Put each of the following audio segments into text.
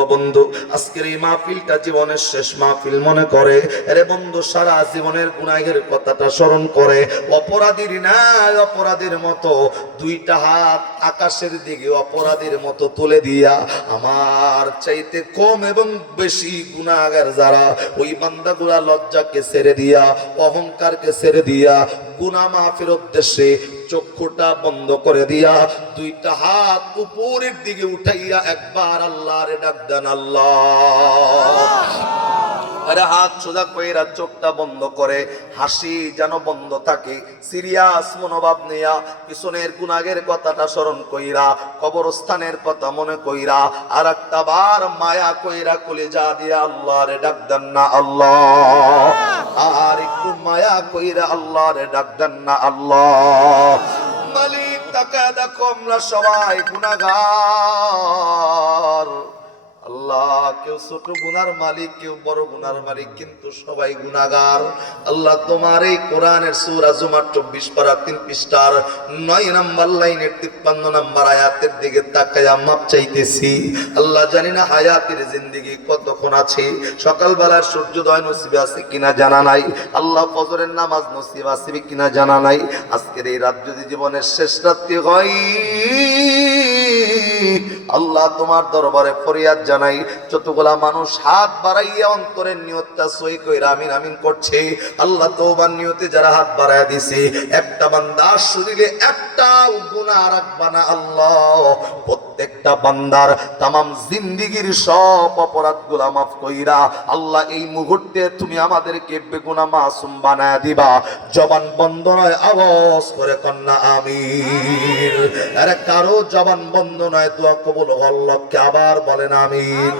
বন্ধু, আজকের এই মাহফিলটা জীবনের শেষ মাহফিল মনে করে। আরে বন্ধু, সারা জীবনের গুনাহের কথাটা স্মরণ করে। অপরাধীর নাই অপরাধীর মতো দুইটা হাত আকাশের দিকে অপরাধীর মতো তুলে দিয়া আমার চাইতে কম এবং বেশি গুনাহগার যারা, ওই বান্দাগুলা লজ্জাকে ছেড়ে দিয়া, অহংকারকে ছেড়ে দিয়া গুনাহ মাফের উদ্দেশ্যে চক্ষুটা বন্ধ করে দিয়া দুইটা হাত উপরের দিকে উঠাইয়া একবার আল্লাহরে ডাক দেন আল্লাহ। আরে হাত সোজা কইরা চোখটা বন্ধ করে, হাসি যেন বন্ধ থাকে, সিরিয়াস মনোভাব নিয়া পিছনের গুনাগের কথাটা স্মরণ কইরা, কবরস্থানের কথা মনে কইরা আর একটা বার মায়া কইরা কুলে যা দিয়া আল্লাহরে ডাক দেন না আল্লাহ। আর একটু মায়া কইরা আল্লাহরে ডাক দেন না আল্লাহ। মালিক তাকে দেখো আমরা সবাই গুনাগার আল্লাহ, কেউ ছোট গুনার মালিক, কেউ বড় গুনার মালিক, কিন্তু সবাই গুনাগার আল্লাহ তোমার এই কোরআনের সুরা জুমার চব্বিশ পারা তিন পৃষ্ঠার নয় নাম্বার লাইনের তিপ্পান্ন নাম্বার আয়াতের দিকে তাকায়া মাপ চাইতেছি। আল্লাহ জানি না হায়াতের জিন্দিগি কতক্ষণ আছে, সকালবেলার সূর্যোদয় নসিবে আছে কিনা জানা নাই, আল্লাহ ফজরের নামাজ নসিব আসবে কিনা জানা নাই। আজকের এই রাত যদি জীবনের শেষ রাত্রি হয় আল্লাহ তোমার দরবারে ফরিয়াদ জানাই, যতগুলা মানুষ হাত বাড়াইয়া অন্তরের নিয়তটা সই কইরা আমিন আমিন করছে, আল্লাহ তোবার নিয়তে যারা হাত বাড়াইয়া দিছে, একটা বান্দার শরীরে একটা গুণা রাখবা না আল্লাহ। প্রত্যেকটা বান্দার তামাম জিন্দিগির সব অপরাধগুলা মাফ কইরা আল্লাহ এই মুহূর্তে তুমি আমাদেরকে বেগুনা মাসুম বানায় দিবা। জবান বন্ধ নয় আওয়াজ করে কন্যা আমির আরে কারও জবান বন্ধ নয় দোয়া কবুল হল আবার বলেন আমিন।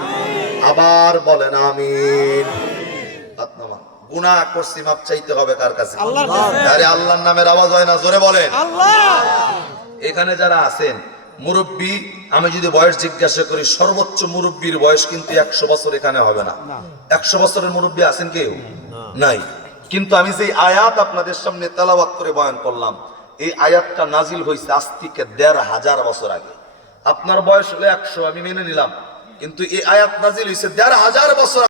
আবার বলেন আমিন। নামান। গুনাহ করছি মাপ চাইতে হবে কার কাছে? আল্লাহর কাছে। আরে আল্লাহর নামের আওয়াজ হয় না জোরে বলেন। আল্লাহ। এখানে যারা আছেন মুরব্বী আমি যদি বয়স জিজ্ঞাসা করি সর্বোচ্চ মুরব্বীর বয়স কিন্তু একশো বছর এখানে হবে না। একশো বছরের মুরব্বী আছেন কেউ? নাই। কিন্তু আমি যে আয়াত আপনাদের সামনে তেলাওয়াত করে বয়ান করলাম এই আয়াতটা নাজিল হয়েছে আজ থেকে দেড় হাজার বছর আগে। আপনার বয়স হলো একশো আমি মেনে নিলাম। কিন্তু এই আয়াত নাজিল হয়েছে দেড় হাজার বছর